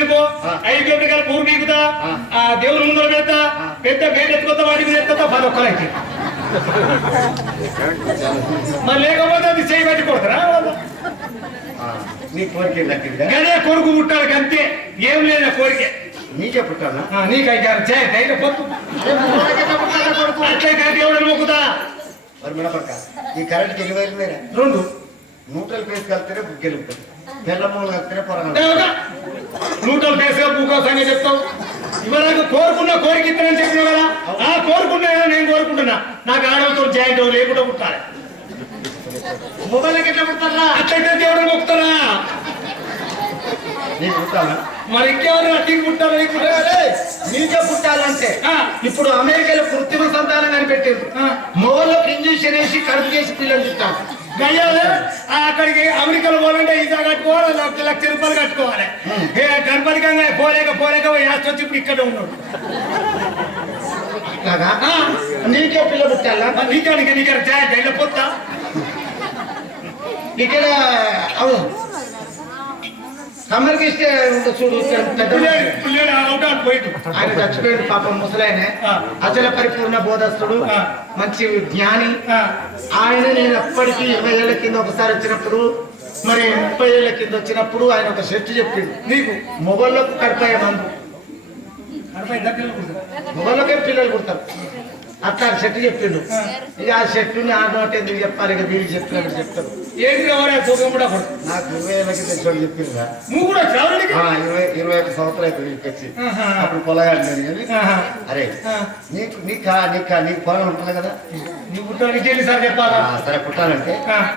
అనుకో 5 కిలోమీటర్ల పూర్వ నీకుతా ఆ దేవుని ముందర పెడతా పెద్ద గేట్ ఎత్తుకొత్త వాడికి ఎత్తుతా 10 ఒక్కలైతే మరి లేకపోతే అది చేయి పెట్టి కొడతారా నీ కోరిక దక్కిందా అదే కొడుకు పుట్టాలి అంతే ఏం లేదు కోరిక నీకే పుట్టాలా నీకైతే చేయ పొత్తు అట్లయితే దేవుడిని మొక్కుతా మరి మినపక్క ఈ కరెంట్కి ఎన్ని వైర్లు వేరే 2 న్యూట్రల్ పేస్ కలిపితేనే బుక్ గెలుపుతుంది బెల్లమూలు కలిపితేనే పొరగ న్యూట్రల్ పేస్గా భూకోసంగా చెప్తావు ఇవరకు కోరుకున్న కోరిక ఇస్తానని చెప్పిన కదా ఆ కోరుకున్నా నేను కోరుకుంటున్నా నాకు ఆడలతో జాయింట్ లేకుండా పుట్టాలి మొబైల్కి ఎట్లా పుట్టారా అట్లయితే దేవుడిని మొక్కుతారా నీకు పుట్టాలా మరి ఇంకెవరు అట్టికి పుట్టాలి నీకే పుట్టాలంటే ఇప్పుడు అమెరికాలో కృత్రిమ సంతానం కనిపెట్టింది మొబైల్లోకి ఇంజక్షన్ వేసి కడుపు చేసి పిల్లలు చుట్టారు గయ్యాలి అక్కడికి అమెరికాలో పోవాలంటే ఈజా కట్టుకోవాలి లక్ష రూపాయలు కట్టుకోవాలి గణపతికంగా పోలేక వచ్చి ఇప్పుడు ఇక్కడ ఉన్నాడు నీకే పిల్ల పుట్టాలా నీకే జైలు పోతా ఇక్కడ అవును సమ్మర్కి ఇస్తే చూడు ఆయన చచ్చిపోయాడు పాపం ముసలాయన అచల పరిపూర్ణ బోధస్తుడు మంచి జ్ఞాని ఆయన నేను ఎప్పటికీ 20 ఏళ్ల కింద ఒకసారి వచ్చినప్పుడు మరి 30 ఏళ్ల కింద వచ్చినప్పుడు ఆయన ఒక షర్ట్ చెప్పిండు నీకు మొబైల్లోకి కడిపోయే మందు మొబైల్లోకే పిల్లలు పుడతారు అట్లా షర్ట్ చెప్పిండు ఇక ఆ షర్టుని ఆ నోట్ ఎందుకు చెప్పాలి ఇక వీళ్ళు చెప్పినట్టు చెప్తారు ఏంటి నాకు 20 ఏళ్ళ కింద చెప్పిండు నువ్వు కూడా 21 సంవత్సరాలు అయితే వీళ్ళకి అప్పుడు పొలగాడు కానీ అరే నీకు పొలం ఉంటుంది కదా నీ పుట్టానికి సార్ చెప్పాలా సరే పుట్టాలంటే